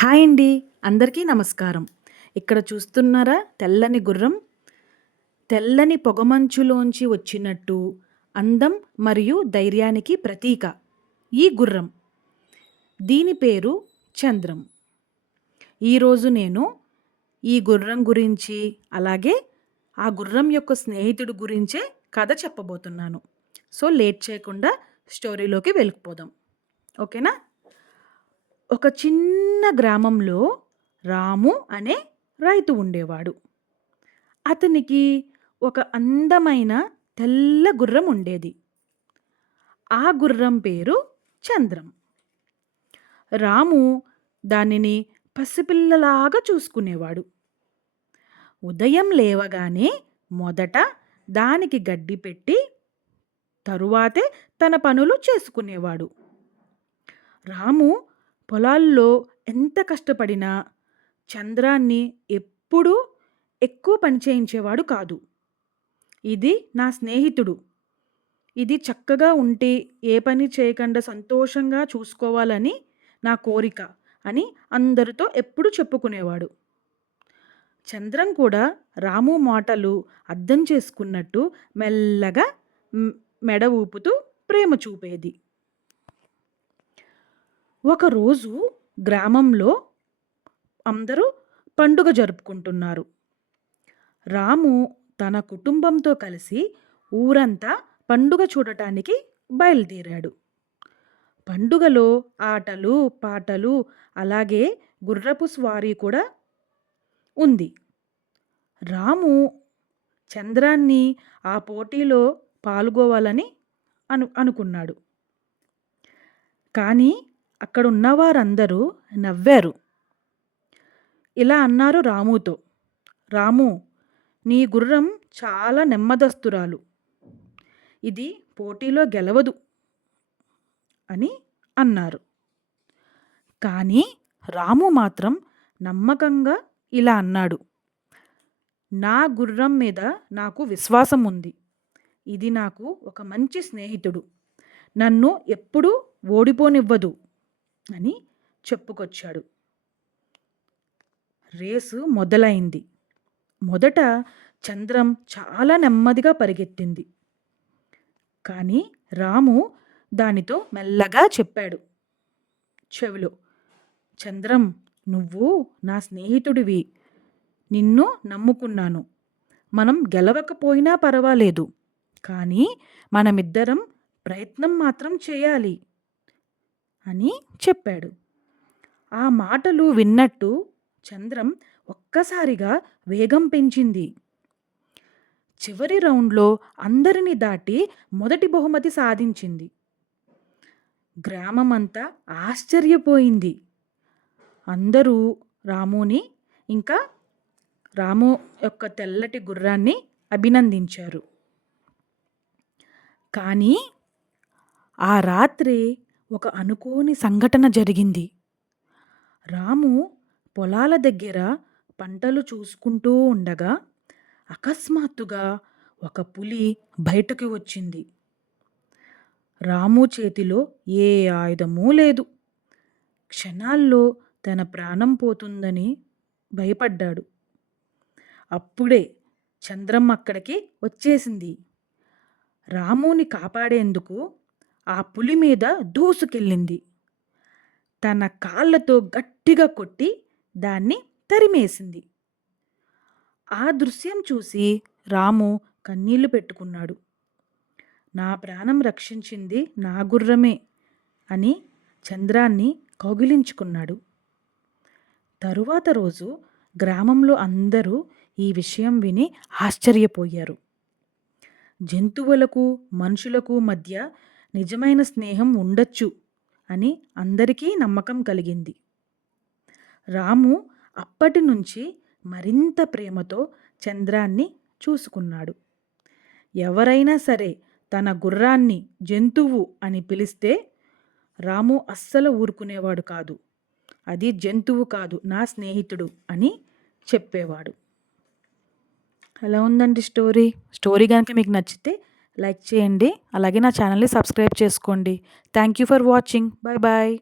Hi అండి. అందరికీ నమస్కారం. ఇక్కడ చూస్తున్నారా? తెల్లని గుర్రం. తెల్లని పొగమంచులోంచి వచ్చినట్టు అందం మరియు ధైర్యానికి ప్రతీక ఈ గుర్రం. దీని పేరు చంద్రం. ఈరోజు నేను ఈ గుర్రం గురించి అలాగే ఆ గుర్రం యొక్క స్నేహితుడు గురించే కథ చెప్పబోతున్నాను. సో లేట్ చేయకుండా స్టోరీలోకి వెళ్ళిపోదాం. ఓకేనా? ఒక చిన్న గ్రామంలో రాము అనే రైతు ఉండేవాడు. అతనికి ఒక అందమైన తెల్ల గుర్రం ఉండేది. ఆ గుర్రం పేరు చంద్రం. రాము దానిని పసిపిల్లలాగా చూసుకునేవాడు. ఉదయం లేవగానే మొదట దానికి గడ్డి పెట్టి తరువాతే తన పనులు చేసుకునేవాడు. రాము పొలాల్లో ఎంత కష్టపడినా చంద్రాన్ని ఎప్పుడూ ఎక్కువ పని చేయించేవాడు కాదు. ఇది నా స్నేహితుడు. ఇది చక్కగా ఉంటే ఏ పని చేయకుండా సంతోషంగా చూసుకోవాలని నా కోరిక అని అందరితో ఎప్పుడు చెప్పుకునేవాడు. చంద్రం కూడా రాము మాటలు అర్థం చేసుకున్నట్టు మెల్లగా మెడ ఊపుతూ ప్రేమ చూపేది. ఒకరోజు గ్రామంలో అందరూ పండుగ జరుపుకుంటున్నారు. రాము తన కుటుంబంతో కలిసి ఊరంతా పండుగ చూడటానికి బయలుదేరాడు. పండుగలో ఆటలు పాటలు అలాగే గుర్రపు స్వారీ కూడా ఉంది. రాము చంద్రాన్ని ఆ పోటీలో పాల్గొవాలని అను అనుకున్నాడు కానీ అక్కడ ఉన్నవారందరూ నవ్వారు. ఇలా అన్నారు రాముతో. రాము నీ గుర్రం చాలా నెమ్మదస్తురాలు. ఇది పోటీలో గెలవదు అని అన్నారు. కానీ రాము మాత్రం నమ్మకంగా ఇలా అన్నాడు. నా గుర్రం మీద నాకు విశ్వాసం ఉంది. ఇది నాకు ఒక మంచి స్నేహితుడు. నన్ను ఎప్పుడూ ఓడిపోనివ్వదు. అని చెప్పుకొచ్చాడు. రేసు మొదలైంది. మొదట చంద్రం చాలా నెమ్మదిగా పరిగెత్తింది. కానీ రాము దానితో మెల్లగా చెప్పాడు. చెవిలో చంద్రం నువ్వు నా స్నేహితుడివి. నిన్ను నమ్ముకున్నాను. మనం గెలవకపోయినా పర్వాలేదు. కానీ మనమిద్దరం ప్రయత్నం మాత్రం చేయాలి. అని చెప్పాడు. ఆ మాటలు విన్నట్టు చంద్రం ఒక్కసారిగా వేగం పెంచింది. చివరి రౌండ్లో అందరిని దాటి మొదటి బహుమతి సాధించింది. గ్రామమంతా ఆశ్చర్యపోయింది. అందరూ రాముని ఇంకా రాము యొక్క తెల్లటి గుర్రాన్ని అభినందించారు. కానీ ఆ రాత్రి ఒక అనుకోని సంఘటన జరిగింది. రాము పొలాల దగ్గర పంటలు చూసుకుంటూ ఉండగా అకస్మాత్తుగా ఒక పులి బయటకు వచ్చింది. రాము చేతిలో ఏ ఆయుధమూ లేదు. క్షణాల్లో తన ప్రాణం పోతుందని భయపడ్డాడు. అప్పుడే చంద్రం అక్కడికి వచ్చేసింది. రాముని కాపాడేందుకు ఆ పులి మీద దూసుకెళ్ళింది. తన కాళ్ళతో గట్టిగా కొట్టి దాన్ని తరిమేసింది. ఆ దృశ్యం చూసి రాము కన్నీళ్ళు పెట్టుకున్నాడు. నా ప్రాణం రక్షించింది నా గుర్రమే అని చంద్రాన్ని కౌగిలించుకున్నాడు. తరువాత రోజు గ్రామంలో అందరూ ఈ విషయం విని ఆశ్చర్యపోయారు. జంతువులకు మనుషులకు మధ్య నిజమైన స్నేహం ఉండొచ్చు అని అందరికీ నమ్మకం కలిగింది. రాము అప్పటి నుంచి మరింత ప్రేమతో చంద్రాన్ని చూసుకున్నాడు. ఎవరైనా సరే తన గుర్రాన్ని జంతువు అని పిలిస్తే రాము అస్సలు ఊరుకునేవాడు కాదు. అది జంతువు కాదు నా స్నేహితుడు అని చెప్పేవాడు. ఎలా ఉందండి స్టోరీ? స్టోరీ కనుక మీకు నచ్చితే లైక్ చేయండి. అలాగే నా ఛానల్ని సబ్స్క్రైబ్ చేసుకోండి. Thank you for watching bye bye